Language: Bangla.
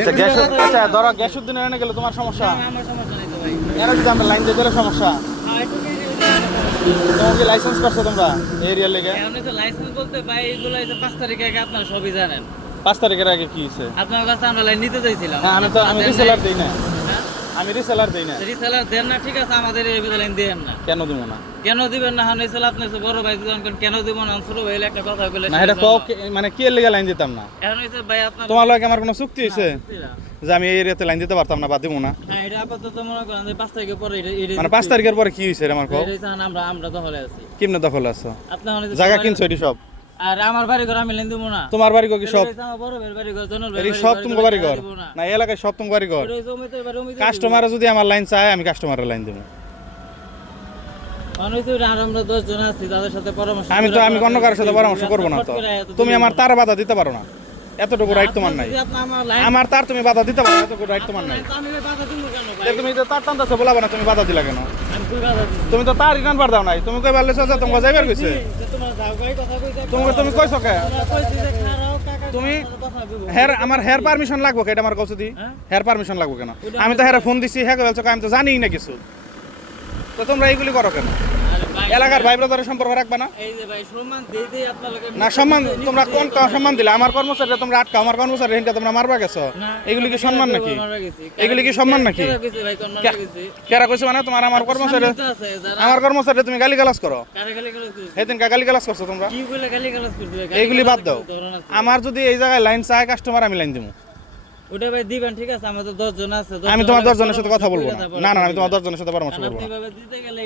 আচ্ছা গ্যাস, আচ্ছা ধরো গ্যাস উদ্দিন এনে গেলে তোমার সমস্যা, আমার সমস্যা নেই তো ভাই। এরা যদি আমরা লাইন দিয়ে দিলে সমস্যা। হ্যাঁ, একটু বেশি হয়ে যাবে। তোমার কি লাইসেন্স করছো তোমরা এরিয়ার লেগে? এখন এই যে লাইসেন্স বলতে ভাই এগুলো এই যে 5 তারিখে আগে আপনারা সবই জানেন। 5 তারিখের আগে কি হয়েছে? আপনার কাছে আমরা লাইন নিতে চাইছিলাম। হ্যাঁ আমি রিসেলার দিই না, হ্যাঁ? আমি রিসেলার দিই না। রিসেলার দেন না, ঠিক আছে, আমাদের এই লাইন দেন না। কেন দিব না? কেন দিবেন না? হন এসে আপনার বড় ভাই দিবেন, কেন দিব না? ছোট ভাই একটা কথা বলে না এটা কও মানে কি এর লেগে লাইন দিতাম না? এখন হইছে ভাই আপনার তোমার লগে আমার কোনো চুক্তি হয়েছে যে আমি এই এরিয়াতে লাইন দিতে পারতাম না বা দিব না? হ্যাঁ, এটা আপাতত মনে করেন যে 5 তারিখের পরে মানে 5 তারিখের পরে কি হয়েছে আমার কও? আমরা দখলে আছি। কেমনে দখল আছো? আপনার হন জায়গা কিনছো এটি সব? আর আমার বাড়ি ঘর আমি লাইন দিব না। তোমার বাড়ি কি সব? আমার বড় ভাইয়ের বাড়ি ঘর, জনল এটি ভাইয়ের সব তোমার বাড়ি ঘর? দিব না। না এই এলাকায় সব তোমার বাড়ি ঘর? ওই জমিতে বাড়ি জমিতে কাস্টমার যদি আমার লাইন চায় আমি কাস্টমারের লাইন দেবো। মানুষ তো আর আমরা 10 জন আছি, তাদের সাথে পরামর্শ আমি অন্য কারোর সাথে পরামর্শ করবো না তো। তুমি আমার তার বাধা দিতে পারো না, এতটুকু রাইট তোমার নাই। আমার তার তুমি বাধা দিতে পারো না, এতটুকু রাইট তোমার নাই। আমি বাধা দিব কেন ভাই? তুমি তো তার টানতেছো, বলাবো না তুমি বাধা দিলা কেন? আমি কই বাধা দিছি? তুমি তো তার রিটার্ন বার দাও নাই। তুমি কই বললেছো যে তোমাকে যাইবার কইছে? তোমার যাও ভাই কথা কইতে। তুমি কইছো কে? তোমরা কইছি যে খারাও কাকা তুমি কথা বলবো। আমার হেয়ার পারমিশন লাগবো কে? এটা আমার কইছো দি হ্যাঁ? হেয়ার পারমিশন লাগবো কেন? আমি তো হেয়ারে ফোন দিছি, হ্যাঁ বলছো আমি তো জানিই না কিছু। তো তোমরা এইগুলি করো কেন? আরে ভাই, এলাকার ভাই ব্রাদারের সম্পর্ক রাখবা না? এই যে ভাই সম্মান দেই দেই আপনার লগে না সম্মান তোমরা কোন সম্মান দিলে? আমার কর্মচারীরা তোমরা আটকা, আমার কর্মচারী হিনকা তোমরা মারবা গেছো। এগুলি কি সম্মান নাকি? এগুলি কি সম্মান নাকি? ভাই কোন মারা গেছি? কেরা কইছো মানে তোমার আমার কর্মচারী, সামনে তো আছে যারা আমার কর্মচারী তুমি গালিগালাজ করো। কারে গালি গালাজ করছে? সেদিন গালিগালাজ করছো তোমরা। কি বলে গালি গালাজ করছে ভাই? এইগুলি বাদ দাও। আমার যদি এই জায়গায় লাইন চায় কাস্টমার, আমি লাইন দেবো। ওটা ভাই দিবেন, ঠিক আছে, আমাদের 10 জন আছে। আমি তোমার 10 জনের সাথে কথা বলবো না। না না আমি তোমার 10 জনের সাথে পরামর্শ করবো আপনি না। ভাবে দিতে গেলে